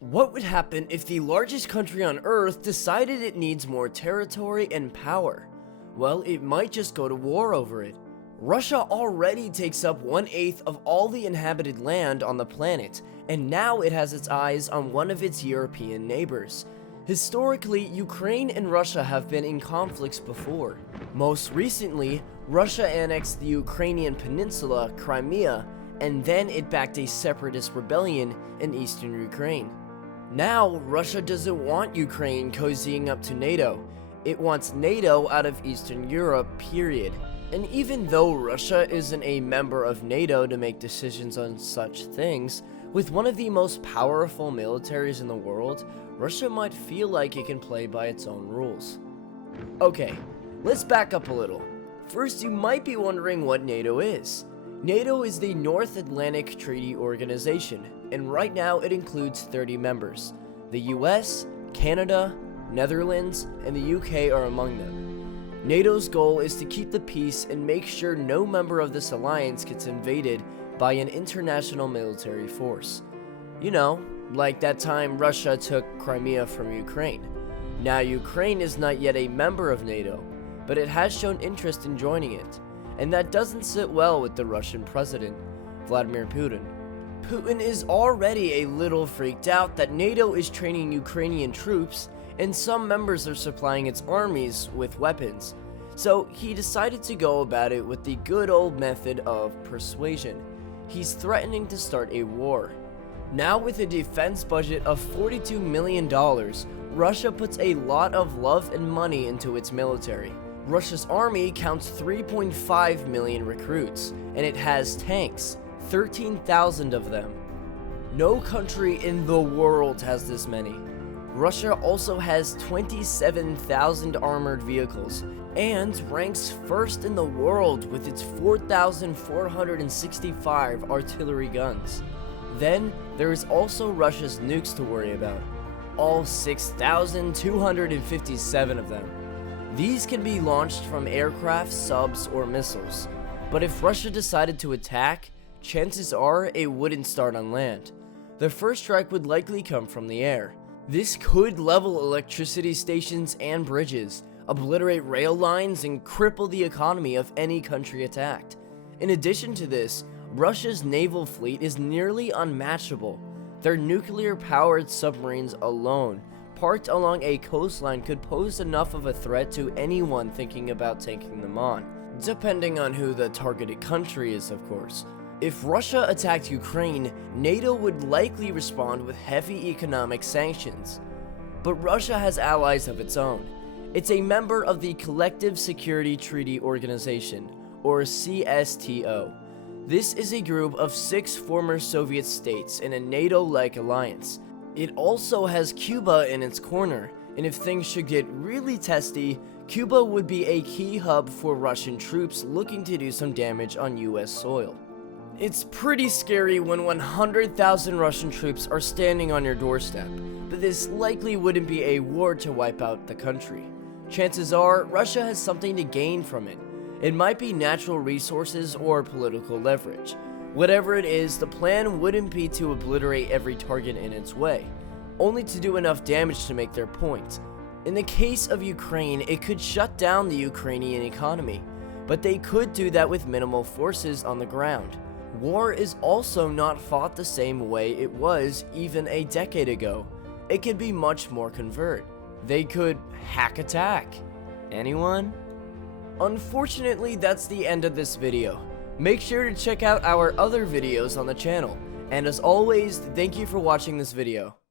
What would happen if the largest country on Earth decided it needs more territory and power? Well, it might just go to war over it. Russia already takes up 1/8 of all the inhabited land on the planet, and now it has its eyes on one of its European neighbors. Historically, Ukraine and Russia have been in conflicts before. Most recently, Russia annexed the Ukrainian peninsula, Crimea, and then it backed a separatist rebellion in eastern Ukraine. Now, Russia doesn't want Ukraine cozying up to Nato. It wants Nato out of Eastern Europe, period. And even though Russia isn't a member of Nato to make decisions on such things, with one of the most powerful militaries in the world, Russia might feel like it can play by its own rules. Okay, let's back up a little. First, you might be wondering what Nato is. NATO is the North Atlantic Treaty Organization, and right now it includes 30 members. The US, Canada, Netherlands, and the UK are among them. NATO's goal is to keep the peace and make sure no member of this alliance gets invaded by an international military force. You know, like that time Russia took Crimea from Ukraine. Now Ukraine is not yet a member of NATO, but it has shown interest in joining it. And that doesn't sit well with the Russian president, Vladimir Putin. Putin is already a little freaked out that NATO is training Ukrainian troops and some members are supplying its armies with weapons. So he decided to go about it with the good old method of persuasion. He's threatening to start a war. Now with a defense budget of $42 million, Russia puts a lot of love and money into its military. Russia's army counts 3.5 million recruits, and it has tanks, 13,000 of them. No country in the world has this many. Russia also has 27,000 armored vehicles, and ranks first in the world with its 4,465 artillery guns. Then, there is also Russia's nukes to worry about, all 6,257 of them. These can be launched from aircraft, subs, or missiles, but if Russia decided to attack, chances are it wouldn't start on land. The first strike would likely come from the air. This could level electricity stations and bridges, obliterate rail lines, and cripple the economy of any country attacked. In addition to this, Russia's naval fleet is nearly unmatchable. Their nuclear-powered submarines alone, parked along a coastline, could pose enough of a threat to anyone thinking about taking them on, depending on who the targeted country is, of course. If Russia attacked Ukraine, NATO would likely respond with heavy economic sanctions. But Russia has allies of its own. It's a member of the Collective Security Treaty Organization, or CSTO. This is a group of 6 former Soviet states in a NATO-like alliance. It also has Cuba in its corner, and if things should get really testy, Cuba would be a key hub for Russian troops looking to do some damage on US soil. It's pretty scary when 100,000 Russian troops are standing on your doorstep, but this likely wouldn't be a war to wipe out the country. Chances are, Russia has something to gain from it. It might be natural resources or political leverage. Whatever it is, the plan wouldn't be to obliterate every target in its way, only to do enough damage to make their point. In the case of Ukraine, it could shut down the Ukrainian economy, but they could do that with minimal forces on the ground. War is also not fought the same way it was even a decade ago. It could be much more covert. They could hack attack. Anyone? Unfortunately, that's the end of this video. Make sure to check out our other videos on the channel. And as always, thank you for watching this video.